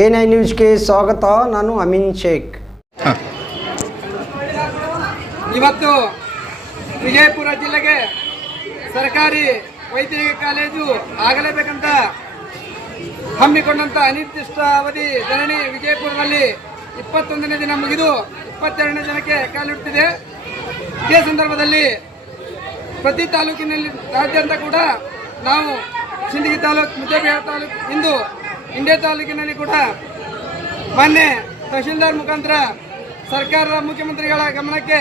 A nine ನ್ಯೂಸ್ಗೆ ಸ್ವಾಗತ ನಾನು ಅಮೀನ್ ಶೇಖ್. ಇವತ್ತು ವಿಜಯಪುರ ಜಿಲ್ಲೆಗೆ ಸರ್ಕಾರಿ ವೈದ್ಯಕೀಯ ಕಾಲೇಜು ಆಗಲೇಬೇಕಂತ ಹಮ್ಮಿಕೊಂಡಂತ ಅನಿರ್ದಿಷ್ಟ ಅವಧಿ ಧರಣಿ ವಿಜಯಪುರದಲ್ಲಿ ಇಪ್ಪತ್ತೊಂದನೇ ದಿನ ಮುಗಿದು ಇಪ್ಪತ್ತೆರಡನೇ ದಿನಕ್ಕೆ ಕಾಲಿಡುತ್ತಿದೆ. ಇದೇ ಸಂದರ್ಭದಲ್ಲಿ ಪ್ರತಿ ತಾಲೂಕಿನಲ್ಲಿ ರಾಜ್ಯಾದ್ಯಂತ ಕೂಡ ನಾವು ಸಿಂದಗಿ ತಾಲೂಕು ಮುದ್ದೇಬಿಹಾಳ ತಾಲೂಕು ಇಂದು ಇಂಡಿಯಾ ತಾಲೂಕಿನಲ್ಲಿ ಕೂಡ ಮೊನ್ನೆ ತಹಶೀಲ್ದಾರ್ ಮುಖಾಂತರ ಸರ್ಕಾರ ಮುಖ್ಯಮಂತ್ರಿಗಳ ಗಮನಕ್ಕೆ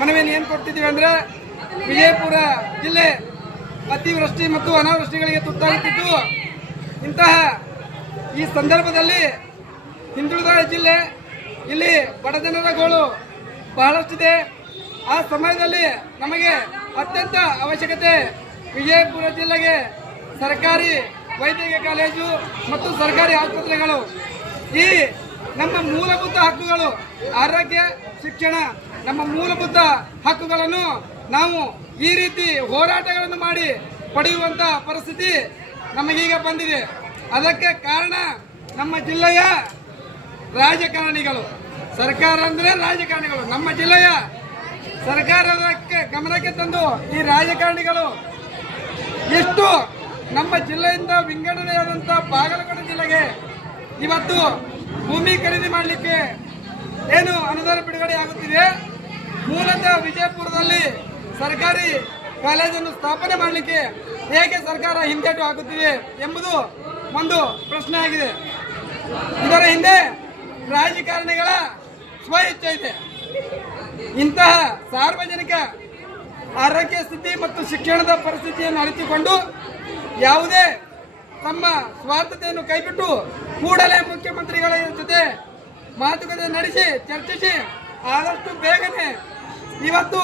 ಮನವಿಯನ್ನು ಏನು ಕೊಡ್ತಿದ್ದೀವಿ ಅಂದರೆ ವಿಜಯಪುರ ಜಿಲ್ಲೆ ಅತಿವೃಷ್ಟಿ ಮತ್ತು ಅನಾವೃಷ್ಟಿಗಳಿಗೆ ತುತ್ತಾಗುತ್ತಿದ್ದು, ಇಂತಹ ಈ ಸಂದರ್ಭದಲ್ಲಿ ಹಿಂದುಳಿದ ಜಿಲ್ಲೆ ಇಲ್ಲಿ ಬಡಜನರ ಗೋಳು ಬಹಳಷ್ಟಿದೆ. ಆ ಸಮಯದಲ್ಲಿ ನಮಗೆ ಅತ್ಯಂತ ಅವಶ್ಯಕತೆ ವಿಜಯಪುರ ಜಿಲ್ಲೆಗೆ ಸರ್ಕಾರಿ ವೈದ್ಯಕೀಯ ಕಾಲೇಜು ಮತ್ತು ಸರ್ಕಾರಿ ಆಸ್ಪತ್ರೆಗಳು. ಈ ನಮ್ಮ ಮೂಲಭೂತ ಹಕ್ಕುಗಳು ಆರೋಗ್ಯ, ಶಿಕ್ಷಣ, ನಮ್ಮ ಮೂಲಭೂತ ಹಕ್ಕುಗಳನ್ನು ನಾವು ಈ ರೀತಿ ಹೋರಾಟಗಳನ್ನು ಮಾಡಿ ಪಡೆಯುವಂತ ಪರಿಸ್ಥಿತಿ ನಮಗೀಗ ಬಂದಿದೆ. ಅದಕ್ಕೆ ಕಾರಣ ನಮ್ಮ ಜಿಲ್ಲೆಯ ರಾಜಕಾರಣಿಗಳು. ಸರ್ಕಾರ ಅಂದ್ರೆ ರಾಜಕಾರಣಿಗಳು. ನಮ್ಮ ಜಿಲ್ಲೆಯ ಸರ್ಕಾರಕ್ಕೆ ಗಮನಕ್ಕೆ ತಂದು ಈ ರಾಜಕಾರಣಿಗಳು ಎಷ್ಟು ನಮ್ಮ ಜಿಲ್ಲೆಯಿಂದ ವಿಂಗಡಣೆಯಾದಂಥ ಬಾಗಲಕೋಟೆ ಜಿಲ್ಲೆಗೆ ಇವತ್ತು ಭೂಮಿ ಖರೀದಿ ಮಾಡಲಿಕ್ಕೆ ಏನು ಅನುದಾನ ಬಿಡುಗಡೆ ಆಗುತ್ತಿದೆ? ಮೂಲತಃ ವಿಜಯಪುರದಲ್ಲಿ ಸರ್ಕಾರಿ ಕಾಲೇಜನ್ನು ಸ್ಥಾಪನೆ ಮಾಡಲಿಕ್ಕೆ ಹೇಗೆ ಸರ್ಕಾರ ಹಿಂದೇಟು ಹಾಕುತ್ತಿದೆ ಎಂಬುದು ಒಂದು ಪ್ರಶ್ನೆ ಆಗಿದೆ. ಇದರ ಹಿಂದೆ ರಾಜಕಾರಣಿಗಳ ಸ್ವ ಇಚ್ಛೆ ಇದೆ ಇಂತಹ ಸಾರ್ವಜನಿಕ ಆರೋಗ್ಯ ಸ್ಥಿತಿ ಮತ್ತು ಶಿಕ್ಷಣದ ಪರಿಸ್ಥಿತಿಯನ್ನು ಅರಿತುಕೊಂಡು ಯಾವುದೇ ತಮ್ಮ ಸ್ವಾರ್ಥತೆಯನ್ನು ಕೈಬಿಟ್ಟು ಕೂಡಲೇ ಮುಖ್ಯಮಂತ್ರಿಗಳ ಜೊತೆ ಮಾತುಕತೆ ನಡೆಸಿ, ಚರ್ಚಿಸಿ, ಆದಷ್ಟು ಬೇಗನೆ ಇವತ್ತು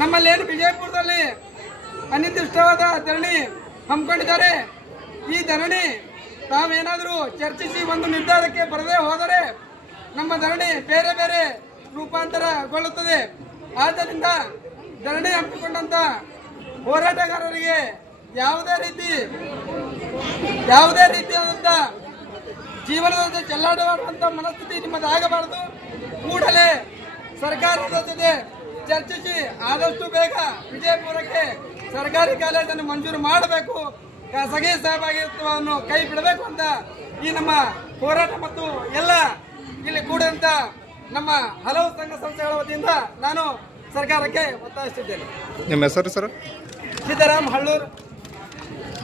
ನಮ್ಮಲ್ಲೇನು ವಿಜಯಪುರದಲ್ಲಿ ಅನಿರ್ದಿಷ್ಟವಾದ ಧರಣಿ ಹಮ್ಮಿಕೊಂಡಿದ್ದಾರೆ. ಈ ಧರಣಿ ತಾವೇನಾದರೂ ಚರ್ಚಿಸಿ ಒಂದು ನಿರ್ಧಾರಕ್ಕೆ ಬರದೇ ಹೋದರೆ ನಮ್ಮ ಧರಣಿ ಬೇರೆ ಬೇರೆ ರೂಪಾಂತರಗೊಳ್ಳುತ್ತದೆ. ಆದ್ದರಿಂದ ಧರಣಿ ಹಮ್ಮಿಕೊಂಡಂತ ಹೋರಾಟಗಾರರಿಗೆ ಯಾವುದೇ ರೀತಿ ಯಾವುದೇ ರೀತಿಯಾದಂಥ ಜೀವನದ ಜೊತೆ ಚೆಲ್ಲಾಡುವಂಥ ಮನಸ್ಥಿತಿ ನಿಮ್ಮದಾಗಬಾರದು ಕೂಡಲೇ ಸರ್ಕಾರದ ಜೊತೆ ಚರ್ಚಿಸಿ ಆದಷ್ಟು ಬೇಗ ವಿಜಯಪುರಕ್ಕೆ ಸರ್ಕಾರಿ ಕಾಲೇಜನ್ನು ಮಂಜೂರು ಮಾಡಬೇಕು. ಖಾಸಗಿ ಸಹಭಾಗಿತ್ವವನ್ನು ಕೈ ಬಿಡಬೇಕು ಅಂತ ಈ ನಮ್ಮ ಹೋರಾಟ ಮತ್ತು ಎಲ್ಲ ಇಲ್ಲಿ ಕೂಡಂತ ನಮ್ಮ ಹಲವು ಸಂಘ ಸಂಸ್ಥೆಗಳ ವತಿಯಿಂದ ನಾನು ಸರ್ಕಾರಕ್ಕೆ ಒತ್ತಾಯಿಸುತ್ತಿದ್ದೇನೆ. ನಿಮ್ಮ ಹೆಸರು ಸರ್? ಸಿದ್ದರಾಮ್ ಹಳ್ಳೂರ್.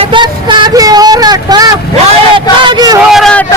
ಎದಕ್ಕಾಗಿ ಹೋರಾಟ? ಹೋರಾಟ?